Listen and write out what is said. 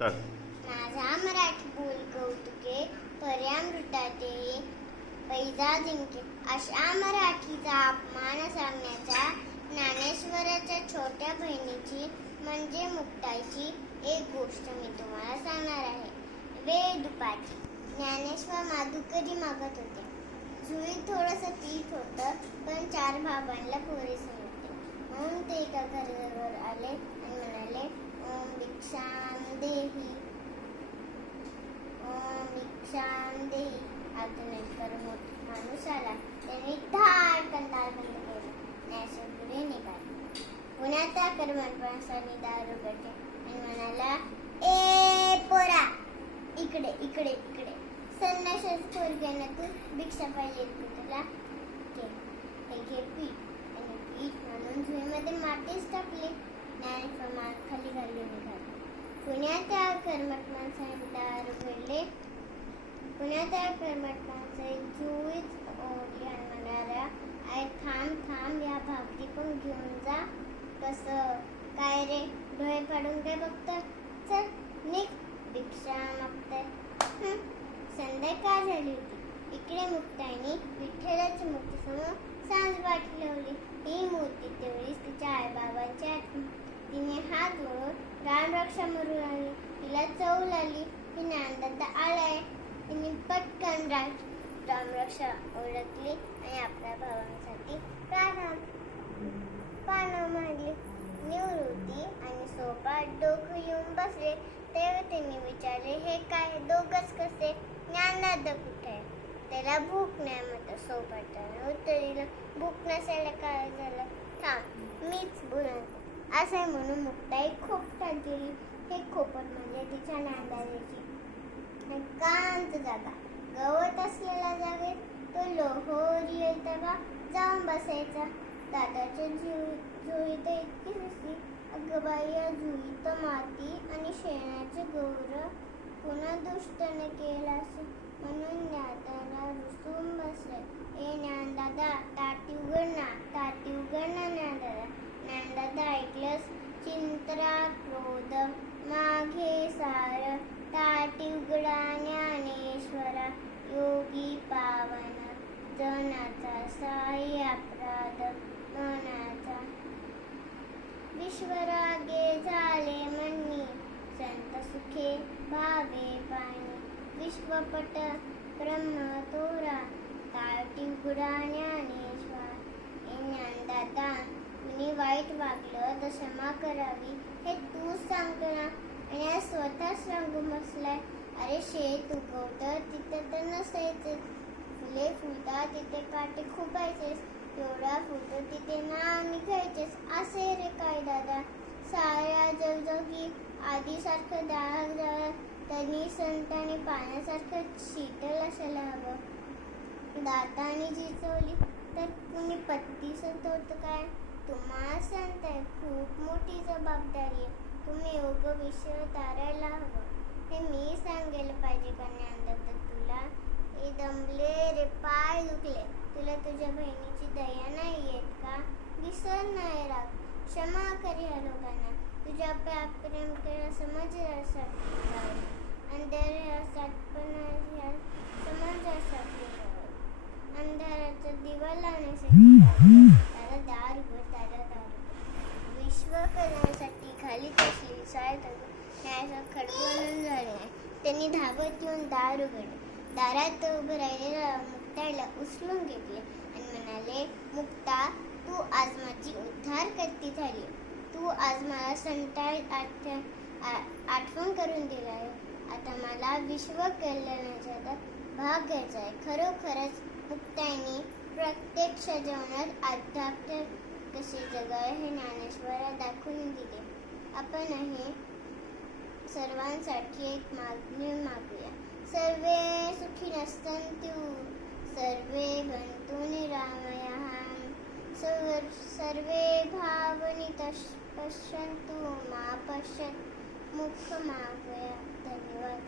माझा मराठी बोल कौतुके पर्यामृताते पैजा जिंके. अशा मराठीचा अपमान सांगण्याचा ज्ञानेश्वराच्या छोट्या बहिणीची म्हणजे मुक्ताईची एक गोष्ट मी तुम्हाला सांगणार आहे. वेळ दुपारची. ज्ञानेश्वर माधुकरी मागत होते. जुळीत थोडंसं पीठ होतं, पण 4 भावांना पुरेसे होते. म्हणून ते एका घरावर आले आणि म्हणाले, ओम भिक्षाम देही, ओम भिक्षाम देही. आतून एक माणूस आला. त्यांनी धाडकन दार बंद केलं. ज्ञानेश्वर पुढे निघाले. पुण्याचा कर्मठपणासाठी दार उघडले आणि म्हणाला, ए पोरा, इकडे इकडे इकडे. संन्याशाच पोरग्यानं तू भिक्षा पाहिली तुला. हे घे पीठ. आणि पीठ म्हणून झुळीमध्ये मातीच टाकली. ज्ञानेश्वर मान खाली घालून निघाले. पुण्याच्या कर्मठ माणसाने दार उघडले. पुण्याच्या कर्मठ माणसाने जुळीच ओढली आणि म्हणाला, आय थांब थांब, या भाकरी पण घेऊन जा. कसं काय रे, डोळे पाडून काय बघतं? चल निघ, भिक्षा मागताय. संध्याकाळ झाली होती. इकडे मुक्ताईने विठ्ठलाच्या मूर्तीसमोर सांजवाट लावली. ही मूर्ती तेवढीच तिच्या आईबाबांची आठवण. तिने हात जोडून रामरक्षा म्हणू लागली. तिला चव लागली की ज्ञानदाता आलाय. तिने पटकन रामरक्षा ओळखली आणि आपल्या भावांसाठी पानं मांडली. निवृत्ती आणि सोपा डोकं येऊन बसले. तेव्हा त्यांनी विचारले, हे काय दोघंच कसे? ज्ञानदाता कुठे आहे? त्याला भूक नाही म्हणतं. सोपाटाने उत्तर दिलं, भूक नसायला काय झालं? थांब, मीच बोलतो. असे म्हणून मुक्ताई खोपटात गेली. हे खोपट म्हणजे तिच्या ज्ञानदात्याची एकांत जागा. गवत असलेल्या जागेत तो लोहोरी येईल तेव्हा जाऊन बसायचा. दादाच्या झुळीत इतकी दिसली. अगं बाई, या झुळीत माती आणि शेणाचे गौरव पुन्हा दुष्टाने केला असेल. म्हणून ज्ञानदादा रुसून बसले. ए ज्ञानदादा, ताटी उघड ना, ताटी उघड ना ज्ञानदादा. ज्ञानदादा ऐकलंस? चिंतरा क्रोध मागे सार, ताटी उघडा ज्ञानेश्वरा. योगी पावन जनाचा साई अपराध मनाचा. विश्वरागे झाले म्हणनी, संत सुखे भावे पाणी. विश्वपट ब्रह्म तोरा, ताटी उघडा ज्ञानेश्वर. ज्ञानदाता, कुणी वाईट वागलं तर क्षमा करावी हे तूच सांगतो ना, आणि आज स्वतः सांगून बसलाय. अरे शेत उगवतं तिथे तर नसायचे, फुले फुलतात तिथे काटे खुपायचेस, तेवढा फुलतो तिथे नाव निघायचेस. असे रे काय दादा, साऱ्या जगजगी आधीसारखं दाग जावं, त्यांनी संतांनी पाण्यासारखं शीतल असायला हवं. दाताने झिजवली तर कुणी पत्तीचं होतं काय? तुम्हाला सांगताय, खूप मोठी जबाबदारी आहे. तुम्ही योग विषय तारायला हवं. हे मी सांगायला पाहिजे का ज्ञानदाता तुला? ए दमले रे, पाय दुखले. तुला तुझ्या बहिणीची दया नाही येत का? विसर नाही राग, क्षमा कर ह्या लोकांना. तुझ्या प्रेम केला समाजासाठी, अंधारासाठी पण ह्या समाजासाठी, अंधाराचा दिवा लावण्यासाठी. त्याला दार उघड, त्याला दार उघड. विश्व करण्यासाठी खाली कसली साय खडबडून झाले. त्यांनी धावत येऊन दार उघडले. दारात उभं राहिलेल्या मुक्ताईला उचलून घेतले आणि म्हणाले, मुक्ता, तू आज माझी उद्धारकर्ती झाली. तू आज मला संतांची आठवण करून दिला आहे. आता मला विश्व कल्याणाचा भाग घ्यायचा आहे. खरोखरच मुक्ताईने प्रत्यक्ष जीवनात अध्यात्म कसे जगावे हे ज्ञानेश्वराला दाखवून दिले. आपणही सर्वांसाठी एक मागणी मागूया. सर्वे सुखी नसन्तु, सर्वे भवन्तु निरामयाः, सर्वे भावनितः पश्यन्तु मा पश्यत् मुखमावया. धन्यवाद.